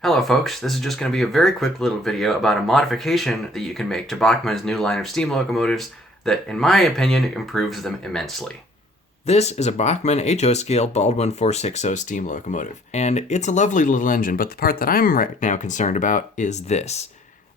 Hello folks, this is just going to be a very quick little video about a modification that you can make to Bachmann's new line of steam locomotives that, in my opinion, improves them immensely. This is a Bachmann HO scale Baldwin 460 steam locomotive, and it's a lovely little engine, but the part that I'm right now concerned about is this.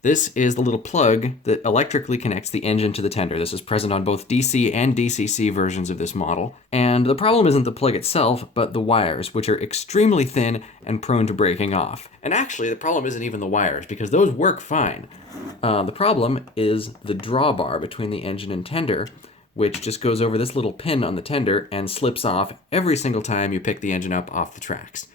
This is the little plug that electrically connects the engine to the tender. This is present on both DC and DCC versions of this model. And the problem isn't the plug itself, but the wires, which are extremely thin and prone to breaking off. And actually, the problem isn't even the wires, because those work fine. The problem is the drawbar between the engine and tender, which just goes over this little pin on the tender and slips off every single time you pick the engine up off the tracks.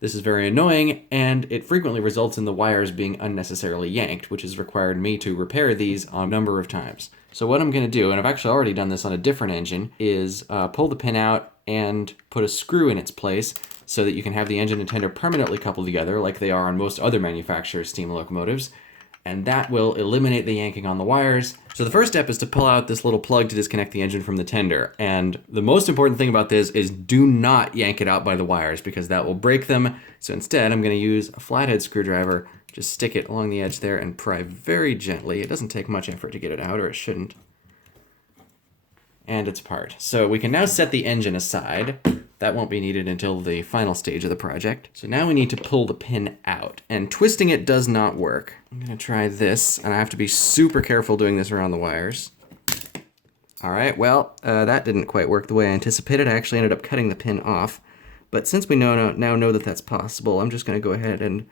This is very annoying, and it frequently results in the wires being unnecessarily yanked, which has required me to repair these a number of times. So what I'm going to do, and I've actually already done this on a different engine, is pull the pin out and put a screw in its place so that you can have the engine and tender permanently coupled together like they are on most other manufacturers' steam locomotives. And that will eliminate the yanking on the wires. So the first step is to pull out this little plug to disconnect the engine from the tender. And the most important thing about this is do not yank it out by the wires because that will break them. So instead, I'm going to use a flathead screwdriver, just stick it along the edge there and pry very gently. It doesn't take much effort to get it out, or it shouldn't. And it's apart. So we can now set the engine aside. That won't be needed until the final stage of the project. So now we need to pull the pin out, and twisting it does not work. I'm gonna try this, and I have to be super careful doing this around the wires. All right, well, that didn't quite work the way I anticipated. I actually ended up cutting the pin off, but since we now know that that's possible, I'm just gonna go ahead and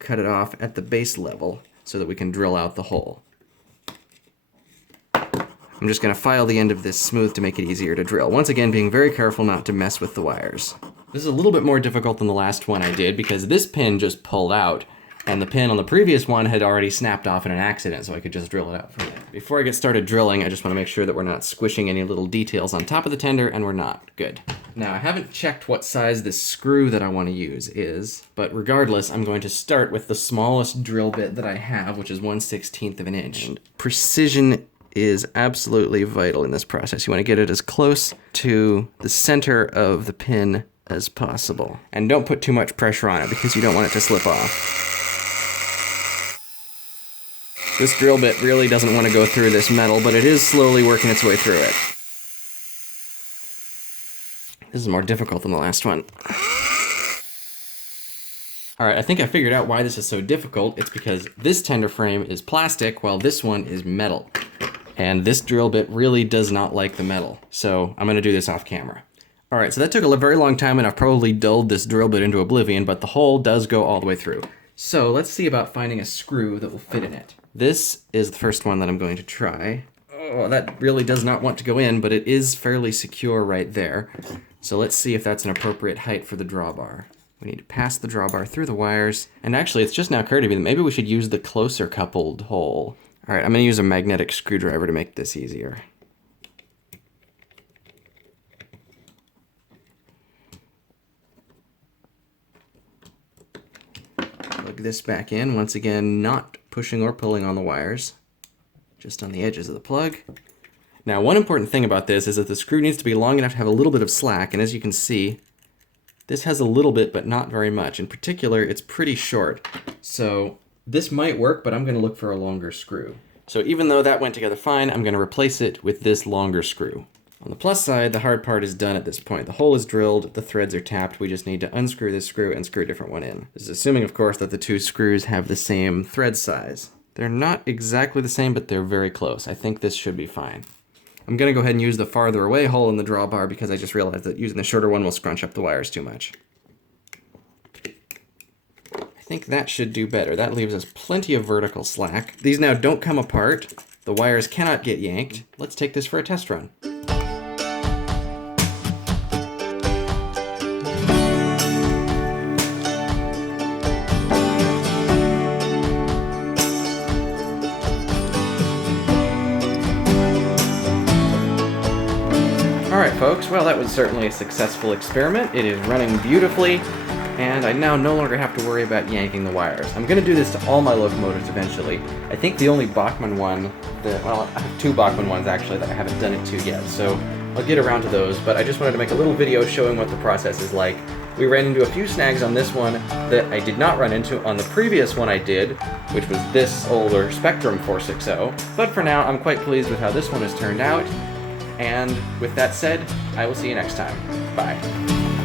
cut it off at the base level so that we can drill out the hole. I'm just going to file the end of this smooth to make it easier to drill. Once again, being very careful not to mess with the wires. This is a little bit more difficult than the last one I did because this pin just pulled out, and the pin on the previous one had already snapped off in an accident, so I could just drill it out from there. Before I get started drilling, I just want to make sure that we're not squishing any little details on top of the tender, and we're not. Good. Now, I haven't checked what size this screw that I want to use is, but regardless, I'm going to start with the smallest drill bit that I have, which is 1/16 of an inch. And precision is absolutely vital in this process. You want to get it as close to the center of the pin as possible. And don't put too much pressure on it because you don't want it to slip off. This drill bit really doesn't want to go through this metal, but it is slowly working its way through it. This is more difficult than the last one. Alright, I think I figured out why this is so difficult. It's because this tender frame is plastic while this one is metal. And this drill bit really does not like the metal. So I'm going to do this off camera. All right, so that took a very long time, and I've probably dulled this drill bit into oblivion, but the hole does go all the way through. So let's see about finding a screw that will fit in it. This is the first one that I'm going to try. Oh, that really does not want to go in, but it is fairly secure right there. So let's see if that's an appropriate height for the drawbar. We need to pass the drawbar through the wires. And actually, it's just now occurred to me that maybe we should use the closer coupled hole. All right, I'm going to use a magnetic screwdriver to make this easier. Plug this back in, once again, not pushing or pulling on the wires, just on the edges of the plug. Now, one important thing about this is that the screw needs to be long enough to have a little bit of slack, and as you can see, this has a little bit, but not very much. In particular, it's pretty short, so this might work, but I'm going to look for a longer screw. So even though that went together fine, I'm going to replace it with this longer screw. On the plus side, the hard part is done at this point. The hole is drilled, the threads are tapped, we just need to unscrew this screw and screw a different one in. This is assuming, of course, that the two screws have the same thread size. They're not exactly the same, but they're very close. I think this should be fine. I'm going to go ahead and use the farther away hole in the drawbar because I just realized that using the shorter one will scrunch up the wires too much. I think that should do better. That leaves us plenty of vertical slack. These now don't come apart. The wires cannot get yanked. Let's take this for a test run. Alright folks, well that was certainly a successful experiment. It is running beautifully, and I now no longer have to worry about yanking the wires. I'm going to do this to all my locomotives eventually. I think the only Bachmann one, well I have two Bachmann ones actually that I haven't done it to yet, so I'll get around to those, but I just wanted to make a little video showing what the process is like We ran into a few snags on this one that I did not run into on the previous one I did, which was this older Spectrum 460. But for now, I'm quite pleased with how this one has turned out. And with that said, I will see you next time. Bye.